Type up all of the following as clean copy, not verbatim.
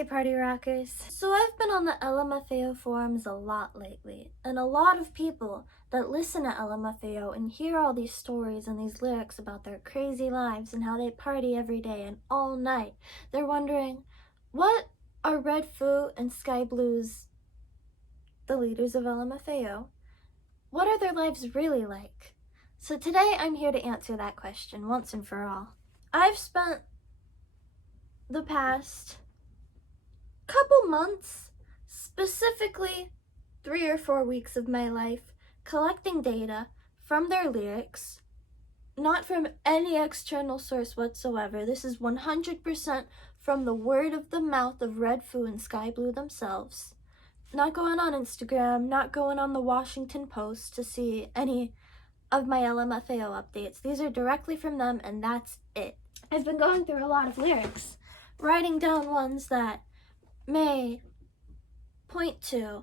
Hey party rockers. So I've been on the LMFAO forums a lot lately, and a lot of people that listen to LMFAO and hear all these stories and these lyrics about their crazy lives and how they party every day and all night, they're wondering, what are Red Foo and Sky Blues, the leaders of LMFAO, what are their lives really like? So today I'm here to answer that question once and for all. I've spent the past couple months, specifically 3 or 4 weeks of my life, collecting data from their lyrics, not from any external source whatsoever. This is 100% from the word of the mouth of Red Foo and Sky Blue themselves. Not going on Instagram, not going on the Washington Post to see any of my LMFAO updates. These are directly from them, and that's it. I've been going through a lot of lyrics, writing down ones that may point to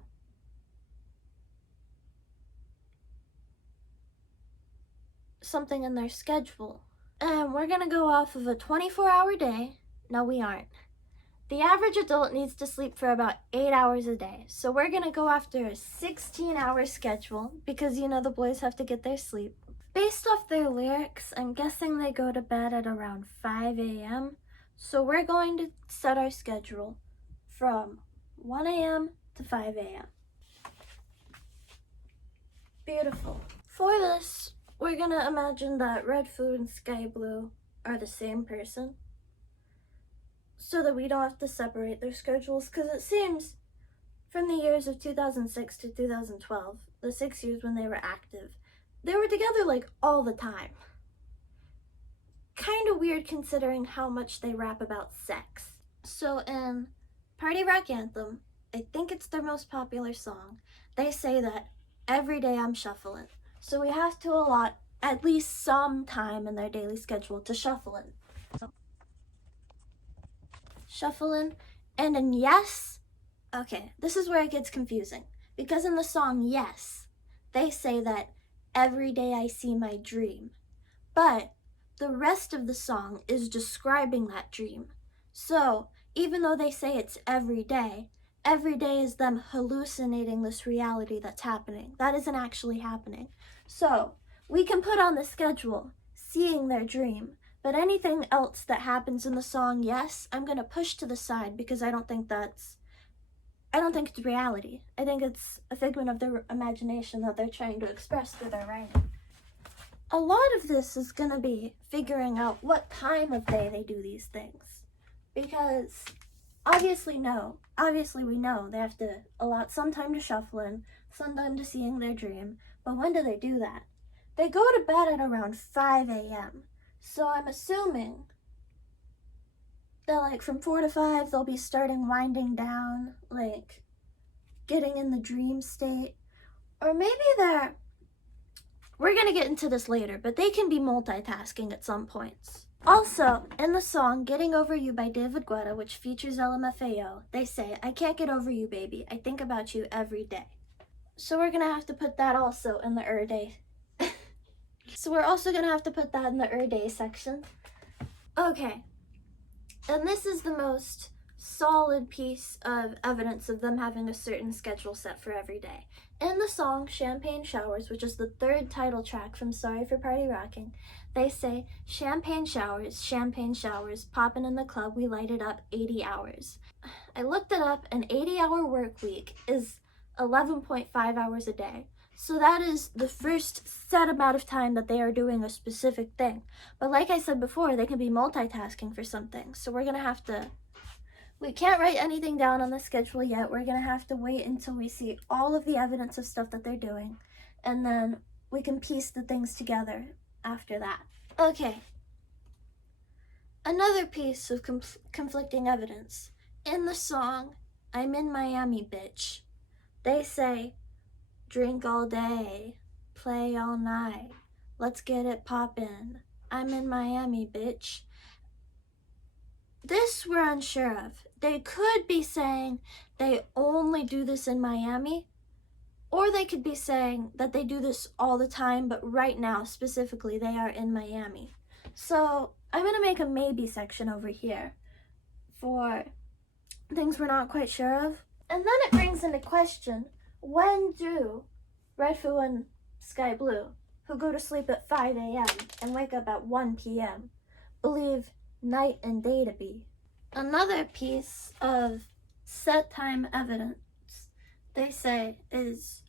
something in their schedule. And we're gonna go off of a 24-hour day. No, we aren't. The average adult needs to sleep for about 8 hours a day. So we're gonna go after a 16-hour schedule because, you know, the boys have to get their sleep. Based off their lyrics, I'm guessing they go to bed at around 5 a.m. So we're going to set our schedule from 1 a.m. to 5 a.m. Beautiful. For this, we're gonna imagine that Red Foo and Sky Blue are the same person, so that we don't have to separate their schedules, because it seems from the years of 2006 to 2012, the 6 years when they were active, they were together like all the time. Kind of weird considering how much they rap about sex. So in Party Rock Anthem, I think it's their most popular song, they say that every day I'm shuffling. So we have to allot at least some time in their daily schedule to shuffling. Shuffling, and in Yes, okay, this is where it gets confusing. Because in the song Yes, they say that every day I see my dream. But the rest of the song is describing that dream. So even though they say it's every day is them hallucinating this reality that's happening. That isn't actually happening. So we can put on the schedule seeing their dream, but anything else that happens in the song Yes, I'm gonna push to the side because I don't think it's reality. I think it's a figment of their imagination that they're trying to express through their writing. A lot of this is gonna be figuring out what time of day they do these things. Because obviously we know they have to allot some time to shuffling, some time to seeing their dream, but when do they do that? They go to bed at around 5 a.m. So I'm assuming that like from 4 to 5, they'll be starting winding down, like getting in the dream state. Or maybe we're gonna get into this later, but they can be multitasking at some points. Also, in the song Getting Over You by David Guetta, which features LMFAO, they say, I can't get over you, baby. I think about you every day. So we're gonna have to put that also in the day. So we're also gonna have to put that in the day section. Okay, and this is the most solid piece of evidence of them having a certain schedule set for every day. In the song Champagne Showers, which is the third title track from Sorry for Party Rocking, they say, champagne showers, poppin' in the club, we light it up 80 hours. I looked it up, an 80-hour work week is 11.5 hours a day. So that is the first set amount of time that they are doing a specific thing. But like I said before, they can be multitasking for something. So we're gonna have to, we can't write anything down on the schedule yet. We're gonna have to wait until we see all of the evidence of stuff that they're doing. And then we can piece the things together after that. Okay. Another piece of conflicting evidence. In the song, I'm in Miami, bitch, they say, drink all day, play all night, let's get it poppin', I'm in Miami, bitch. This we're unsure of. They could be saying they only do this in Miami, or they could be saying that they do this all the time, but right now, specifically, they are in Miami. So I'm gonna make a maybe section over here for things we're not quite sure of. And then it brings into question, when do Red Foo and Sky Blue, who go to sleep at 5 a.m. and wake up at 1 p.m., believe night and day to be? Another piece of set time evidence, they say, is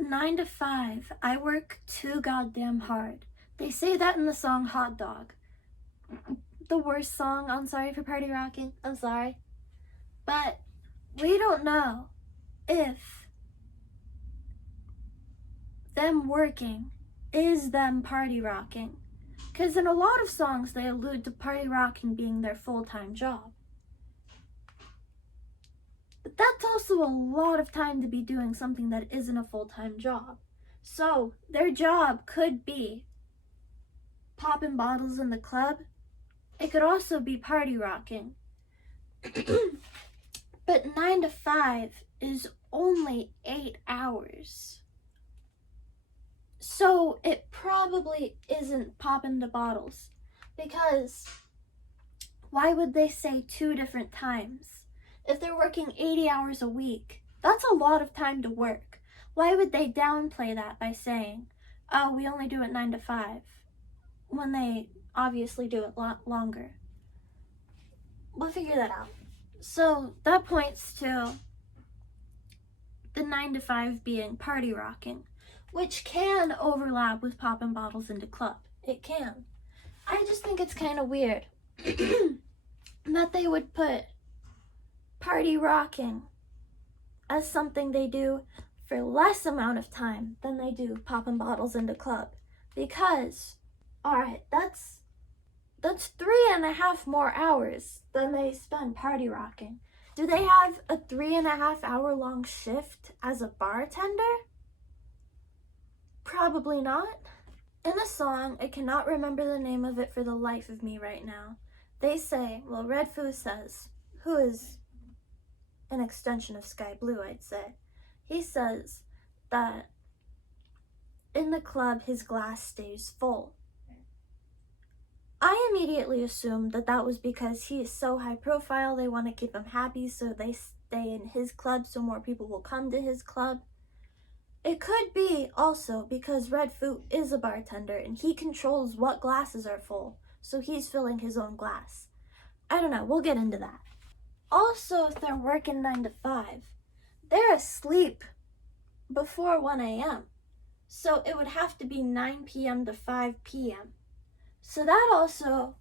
9 to 5, I work too goddamn hard. They say that in the song Hot Dog. The worst song on Sorry for Party Rocking, I'm sorry. But we don't know if them working is them party rocking. Because in a lot of songs they allude to party rocking being their full-time job. But that's also a lot of time to be doing something that isn't a full-time job. So their job could be popping bottles in the club. It could also be party rocking. But 9 to 5 is only 8 hours. So it probably isn't popping the bottles, because why would they say 2 different times? If they're working 80 hours a week, that's a lot of time to work. Why would they downplay that by saying, oh, we only do it 9 to 5, when they obviously do it a lot longer? We'll figure that out. So that points to the 9 to 5 being party rocking, which can overlap with popping bottles into club. It can. I just think it's kind of weird that they would put party rocking as something they do for less amount of time than they do popping bottles into club. Because, alright, that's 3.5 more hours than they spend party rocking. Do they have a 3.5 hour long shift as a bartender? Probably not. In the song, I cannot remember the name of it for the life of me right now, they say, well, Red Foo says, who is an extension of Sky Blue, I'd say, he says that in the club his glass stays full. I immediately assumed that that was because he is so high profile, they want to keep him happy, so they stay in his club so more people will come to his club. It could be also because Red Foo is a bartender and he controls what glasses are full, so he's filling his own glass. I don't know, we'll get into that. Also, if they're working 9 to 5, they're asleep before 1 a.m. So it would have to be 9 p.m. to 5 p.m. So that also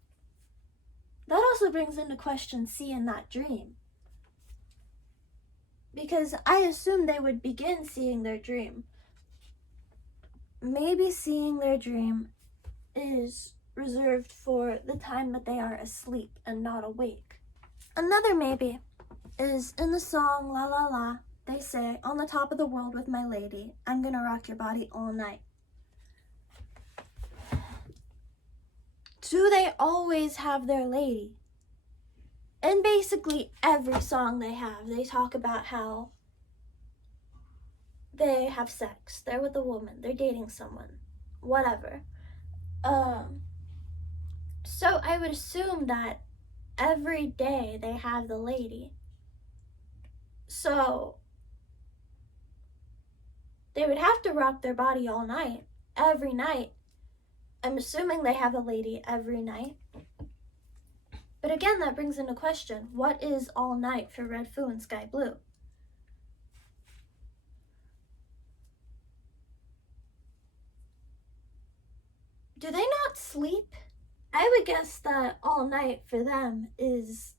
brings into question seeing that dream. Because I assume they would begin seeing their dream. Maybe seeing their dream is reserved for the time that they are asleep and not awake. Another maybe is in the song La La La, they say, on the top of the world with my lady, I'm gonna rock your body all night. Do they always have their lady? In basically every song they have, they talk about how they have sex, they're with a woman, they're dating someone, whatever. So I would assume that every day they have the lady. So they would have to rock their body all night, every night. I'm assuming they have a lady every night. But again, that brings into question, what is all night for Red Foo and Sky Blue? Do they not sleep? I would guess that all night for them is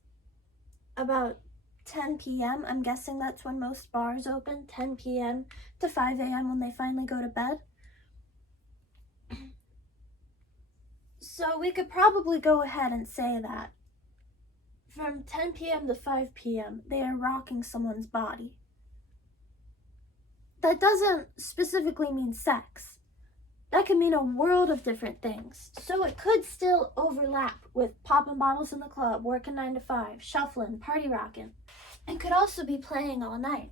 about 10 p.m. I'm guessing that's when most bars open, 10 p.m. to 5 a.m. when they finally go to bed. So we could probably go ahead and say that from 10 p.m. to 5 p.m. they are rocking someone's body. That doesn't specifically mean sex. That could mean a world of different things. So it could still overlap with popping bottles in the club, working 9 to 5, shuffling, party rocking. It could also be playing all night.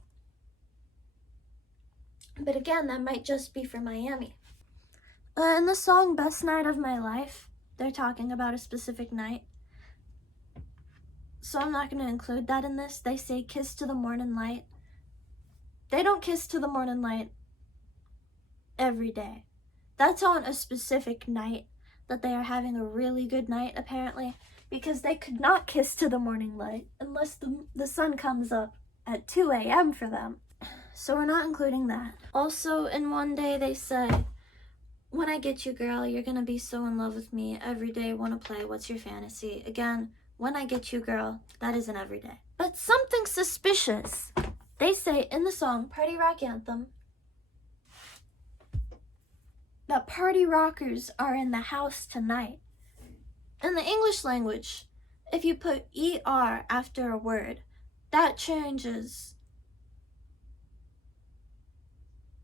But again, that might just be for Miami. In the song Best Night of My Life, they're talking about a specific night. so I'm not going to include that in this. They say kiss to the morning light. They don't kiss to the morning light every day. That's on a specific night that they are having a really good night, apparently, because they could not kiss to the morning light unless the sun comes up at 2 a.m. for them. So we're not including that. Also, in one day they say, when I get you, girl, you're gonna be so in love with me. Every day, wanna play, what's your fantasy? Again, when I get you, girl, that isn't every day. But something suspicious. They say in the song, Party Rock Anthem, that party rockers are in the house tonight. In the English language, if you put ER after a word, that changes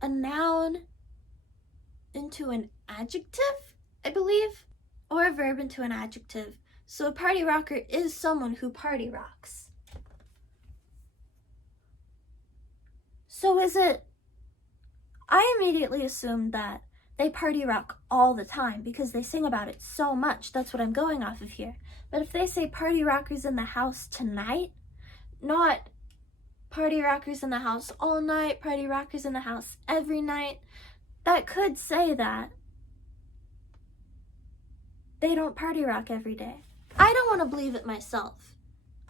a noun into an adjective, I believe, or a verb into an adjective. So a party rocker is someone who party rocks. So is it, I immediately assumed that they party rock all the time because they sing about it so much. That's what I'm going off of here. But if they say party rockers in the house tonight, not party rockers in the house all night, party rockers in the house every night, that could say that they don't party rock every day. I don't want to believe it myself.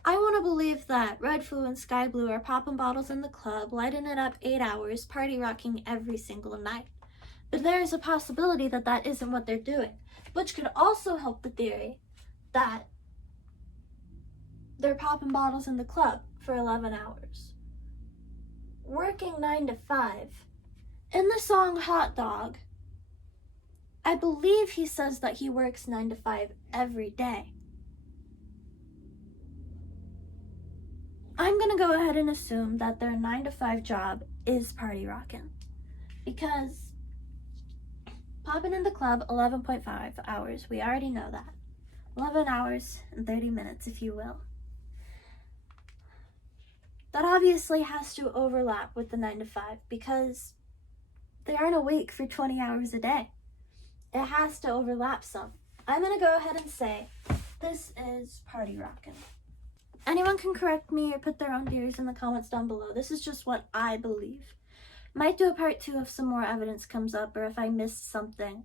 I want to believe that Red Foo and Sky Blue are popping bottles in the club, lighting it up 8 hours, party rocking every single night. But there is a possibility that that isn't what they're doing, which could also help the theory that they're popping bottles in the club for 11 hours, working 9 to 5. In the song Hot Dog, I believe he says that he works 9 to 5 every day. I'm gonna go ahead and assume that their 9 to 5 job is party rocking, because popping in the club 11.5 hours, we already know that. 11 hours and 30 minutes, if you will. That obviously has to overlap with the 9 to 5 because they aren't awake for 20 hours a day. It has to overlap some. I'm gonna go ahead and say this is party rocking. Anyone can correct me or put their own theories in the comments down below. This is just what I believe. Might do a part 2 if some more evidence comes up or if I missed something.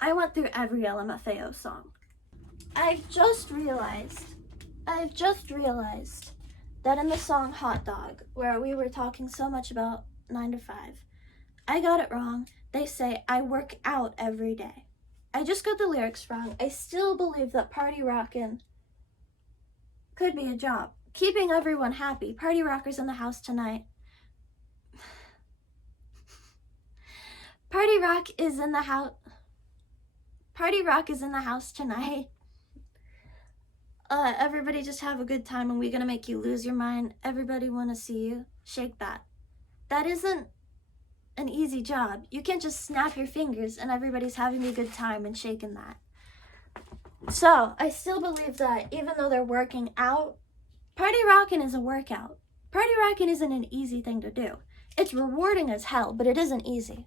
I went through every LMFAO song. I've just realized that in the song Hot Dog, where we were talking so much about 9 to 5, I got it wrong. They say, I work out every day. I just got the lyrics wrong. I still believe that party rockin' could be a job. Keeping everyone happy. Party rockers in the house tonight. Party rock is in the house. Party rock is in the house tonight. Everybody just have a good time and we're gonna make you lose your mind. Everybody wanna see you. Shake that. That isn't an easy job. You can't just snap your fingers and everybody's having a good time and shaking that. So, I still believe that even though they're working out, party rockin' is a workout. Party rockin' isn't an easy thing to do. It's rewarding as hell, but it isn't easy.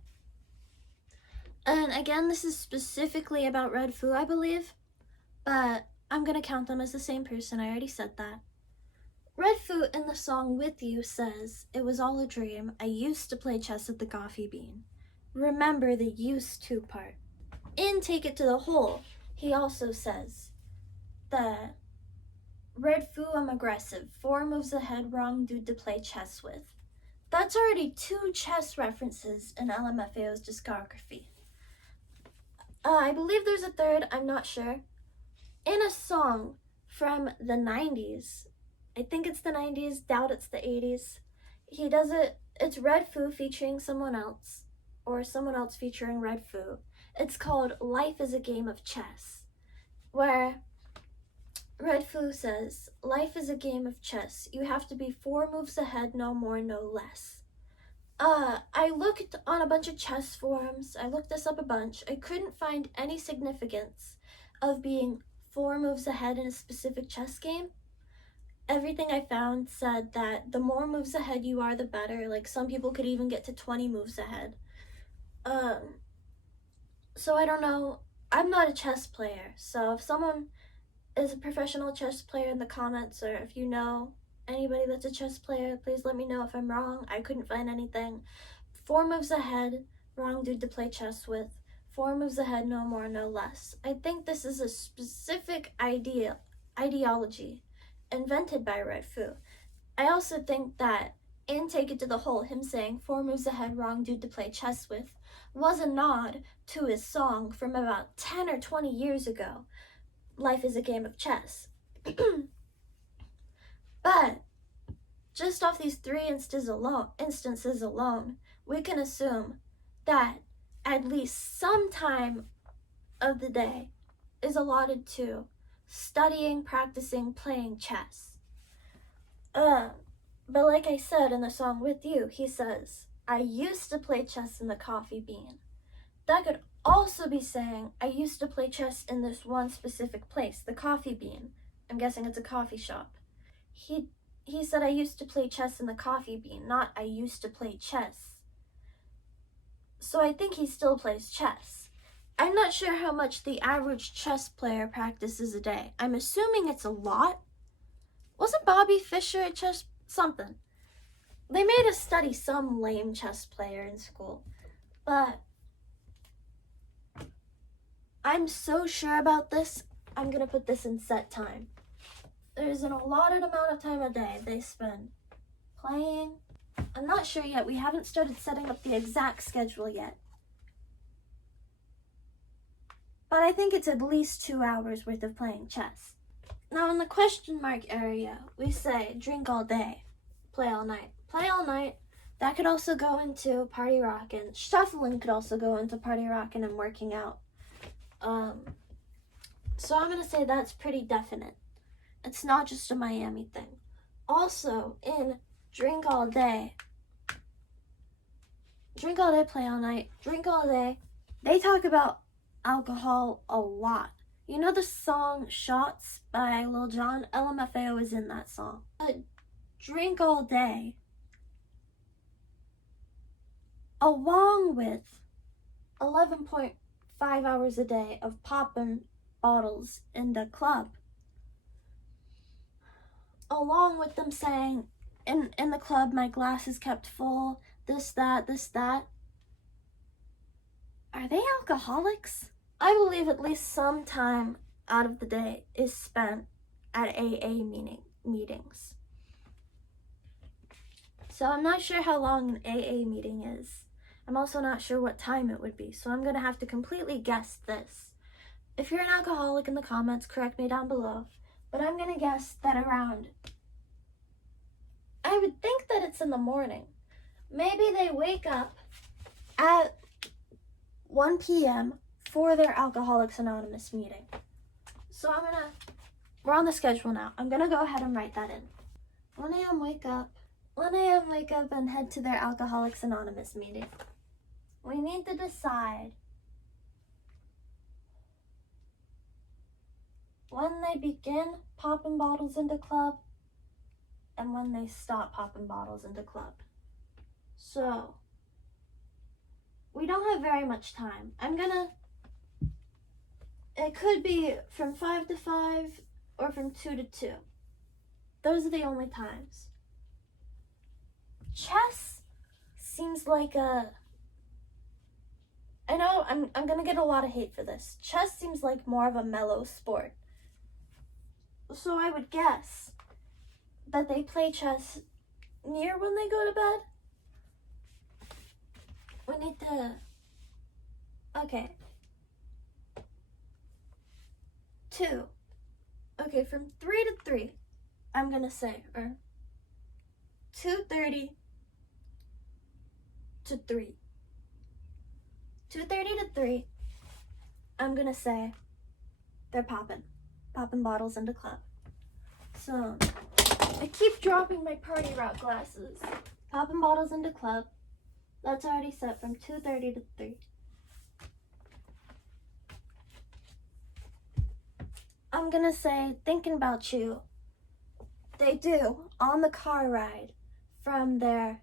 And again, this is specifically about Red Foo, I believe, but I'm gonna count them as the same person. I already said that. Red Foo in the song With You says, it was all a dream. I used to play chess at the Coffee Bean. Remember the used to part. In Take It to the Hole, he also says that Red Foo, I'm aggressive. 4 moves ahead, wrong dude to play chess with. That's already 2 chess references in LMFAO's discography. I believe there's a third, I'm not sure. In a song from the 90s, I think it's the 90s, doubt it's the 80s, he does it, it's Red Foo featuring someone else, or someone else featuring Red Foo. It's called Life is a Game of Chess, where Red Foo says, life is a game of chess. You have to be 4 moves ahead, no more, no less. I looked on a bunch of chess forums. I looked this up a bunch. I couldn't find any significance of being 4 moves ahead in a specific chess game. Everything I found said that the more moves ahead you are, the better. Like, some people could even get to 20 moves ahead. So I don't know. I'm not a chess player, so if someone is a professional chess player in the comments, or if you know anybody that's a chess player, please let me know if I'm wrong. I couldn't find anything. 4 moves ahead, wrong dude to play chess with. 4 moves ahead, no more, no less. I think this is a specific ideology invented by Red Foo. I also think that in Take It to the Hole, him saying 4 moves ahead, wrong dude to play chess with, was a nod to his song from about 10 or 20 years ago, Life is a Game of Chess. But just off these 3 instances alone, we can assume that at least some time of the day is allotted to studying, practicing, playing chess. But like I said in the song With You, he says, I used to play chess in the coffee bean. That could also be saying, I used to play chess in this one specific place, the coffee bean. I'm guessing it's a coffee shop. He said I used to play chess in the coffee bean, not I used to play chess. So I think he still plays chess. I'm not sure how much the average chess player practices a day. I'm assuming it's a lot. Wasn't Bobby Fischer a chess something? They made us study some lame chess player in school, but I'm so sure about this, I'm gonna put this in set time. There's an allotted amount of time a day they spend playing. I'm not sure yet. We haven't started setting up the exact schedule yet. But I think it's at least 2 hours worth of playing chess. Now in the question mark area, we say drink all day, play all night. Play all night, that could also go into party rockin'. Shuffling could also go into party rockin' and working out. So I'm gonna say that's pretty definite. It's not just a Miami thing. Also, in drink all day, play all night, drink all day, they talk about alcohol a lot. You know the song Shots by Lil Jon? LMFAO is in that song. Drink all day, along with 11.5 hours a day of popping bottles in the club. Along with them saying, in the club, my glass is kept full, this, that. Are they alcoholics? I believe at least some time out of the day is spent at AA meetings. So I'm not sure how long an AA meeting is. I'm also not sure what time it would be, so I'm gonna have to completely guess this. If you're an alcoholic in the comments, correct me down below. But I'm gonna guess that around, I would think that it's in the morning. Maybe they wake up at 1 p.m. for their Alcoholics Anonymous meeting. So we're on the schedule now. I'm gonna go ahead and write that in. 1 a.m. wake up. 1 a.m. wake up and head to their Alcoholics Anonymous meeting. We need to decide when they begin popping bottles into club and when they stop popping bottles into club. So, we don't have very much time. It could be from 5 to 5 or from 2 to 2. Those are the only times. Chess seems like I know I'm gonna get a lot of hate for this. Chess seems like more of a mellow sport. So I would guess that they play chess near when they go to bed. We need to, okay. 2. Okay, from 3 to 3, I'm gonna say, or 2:30 to 3. 2:30 to 3, I'm gonna say they're popping bottles into club. So, I keep dropping my party rock glasses. Popping bottles into club. That's already set from 2:30 to 3. I'm gonna say, thinking about you, they do on the car ride from their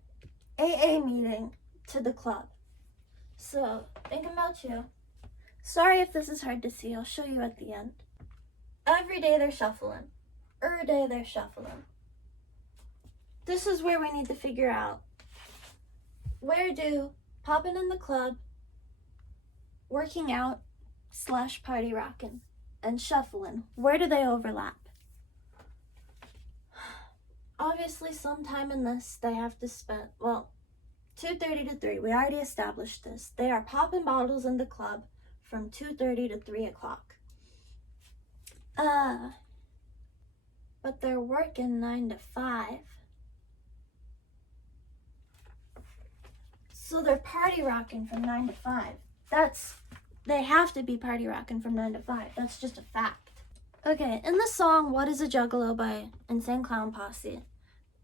AA meeting to the club. So, thinking about you. Sorry if this is hard to see, I'll show you at the end. Every day they're shuffling. Every day they're shuffling. This is where we need to figure out, where do popping in the club, working out / party rocking, and shuffling, where do they overlap? Obviously, sometime in this, they have to spend, 2:30 to 3. We already established this. They are popping bottles in the club from 2:30 to 3 o'clock. But they're working 9 to 5. So they're party rocking from 9 to 5. They have to be party rocking from 9 to 5. That's just a fact. Okay, in the song What is a Juggalo by Insane Clown Posse,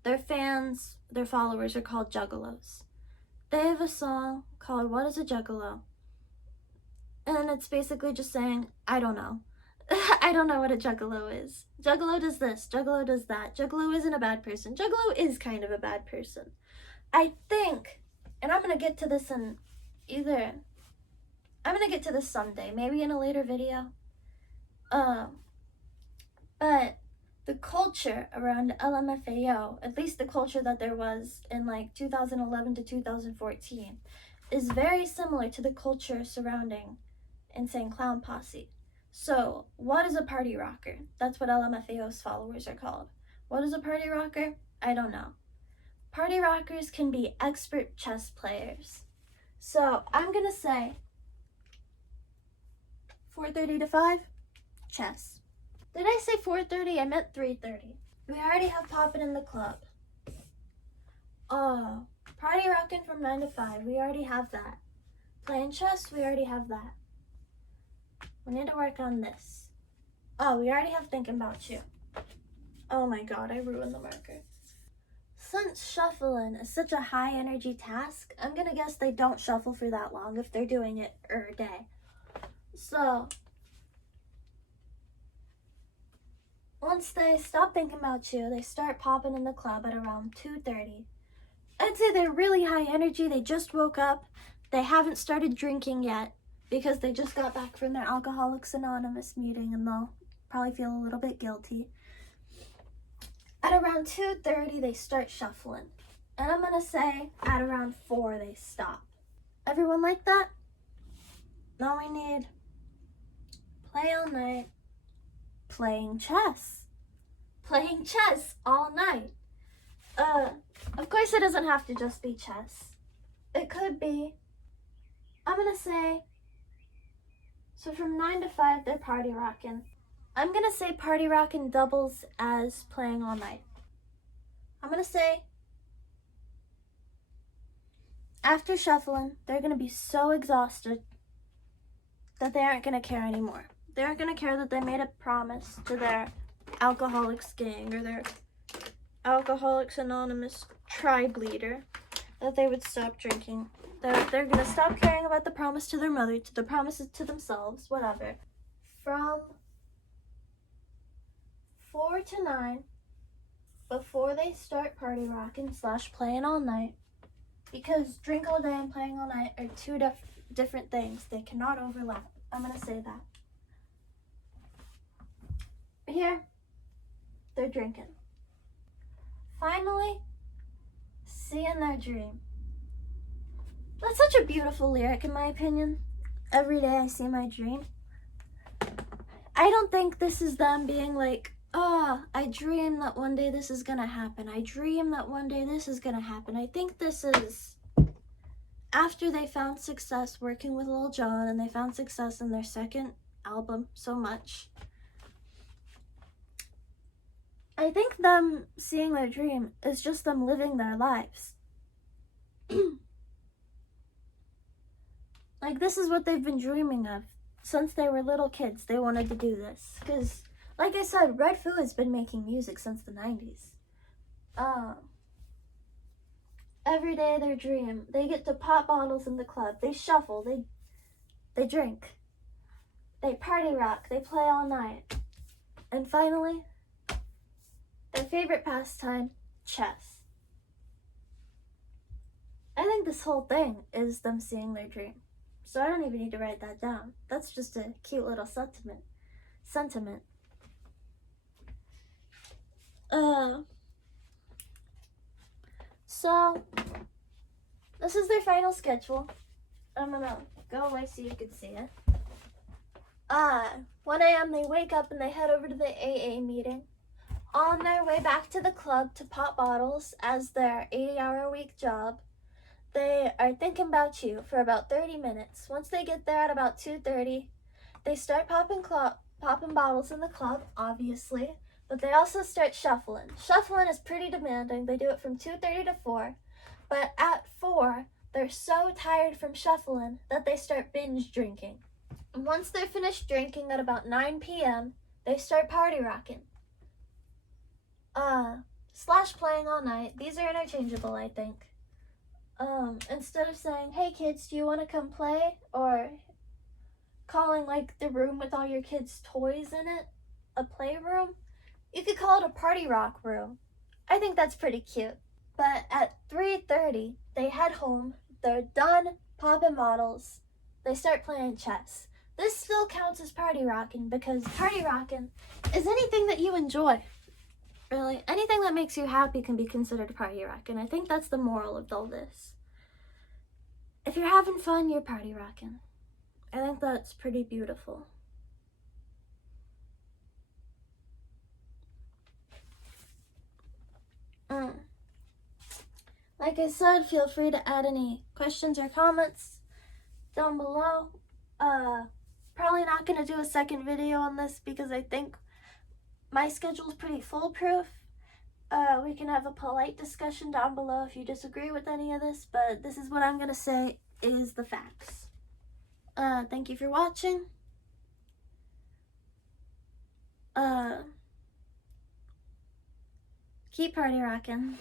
their fans, their followers are called juggalos. They have a song called What is a Juggalo? And it's basically just saying, I don't know. I don't know what a juggalo is. Juggalo does this, juggalo does that. Juggalo isn't a bad person. Juggalo is kind of a bad person. I think, and I'm going to get to this someday, maybe in a later video. But the culture around LMFAO, at least the culture that there was in like 2011 to 2014, is very similar to the culture surrounding Insane Clown Posse. So, what is a party rocker? That's what LMFAO's followers are called. What is a party rocker? I don't know. Party rockers can be expert chess players. So, I'm gonna say 4:30 to 5, chess. Did I say 4:30? I meant 3:30. We already have popping in the club. Party rocking from 9 to 5. We already have that. Playing chess, we already have that. We need to work on this. We already have thinking about you. Oh my god, I ruined the marker. Since shuffling is such a high energy task, I'm gonna guess they don't shuffle for that long if they're doing it a day. So, once they stop thinking about you, they start popping in the club at around 2:30. I'd say they're really high energy. They just woke up. They haven't started drinking yet because they just got back from their Alcoholics Anonymous meeting and they'll probably feel a little bit guilty. At around 2:30, they start shuffling. And I'm going to say at around 4, they stop. Everyone like that? Now we need play all night, playing chess. Playing chess all night. Of course it doesn't have to just be chess. It could be, I'm gonna say, so from 9 to 5, they're party rocking. I'm gonna say party rocking doubles as playing all night. I'm gonna say, after shuffling, they're gonna be so exhausted that they aren't gonna care anymore. They aren't gonna care that they made a promise to their Alcoholics gang or their Alcoholics Anonymous tribe leader that they would stop drinking. They're gonna stop caring about the promise to their mother, to the promises to themselves, whatever. From 4 to 9, before they start party rocking / playing all night, because drink all day and playing all night are two different things. They cannot overlap. I'm gonna say that. Here, they're drinking. Finally, seeing their dream. That's such a beautiful lyric in my opinion. Every day I see my dream. I don't think this is them being like, I dream that one day this is gonna happen. I dream that one day this is gonna happen. I think this is after they found success working with Lil Jon and they found success in their second album so much. I think them seeing their dream is just them living their lives. Like, this is what they've been dreaming of. Since they were little kids, they wanted to do this. Because, like I said, Red Foo has been making music since the 90s. Every day their dream. They get to pop bottles in the club. They shuffle. They drink. They party rock. They play all night. And finally, their favorite pastime, chess. I think this whole thing is them seeing their dream. So I don't even need to write that down. That's just a cute little sentiment. So this is their final schedule. I'm gonna go away so you can see it. 1 a.m. they wake up and they head over to the AA meeting. On their way back to the club to pop bottles as their 80-hour-a-week job, they are thinking about you for about 30 minutes. Once they get there at about 2:30, they start popping bottles in the club, obviously, but they also start shuffling. Shuffling is pretty demanding. They do it from 2:30 to 4, but at 4, they're so tired from shuffling that they start binge drinking. And once they're finished drinking at about 9 p.m., they start party rocking. Slash playing all night. These are interchangeable, I think. Instead of saying, hey kids, do you want to come play? Or calling like the room with all your kids' toys in it a playroom, you could call it a party rock room. I think that's pretty cute. But at 3:30, they head home. They're done popping bottles. They start playing chess. This still counts as party rocking because party rocking is anything that you enjoy. Really, anything that makes you happy can be considered party rocking. I think that's the moral of all this. If you're having fun, you're party rocking. I think that's pretty beautiful. Like I said, feel free to add any questions or comments down below. Probably not going to do a second video on this because I think my schedule is pretty foolproof. We can have a polite discussion down below if you disagree with any of this, but this is what I'm going to say is the facts. Thank you for watching. Keep party rocking.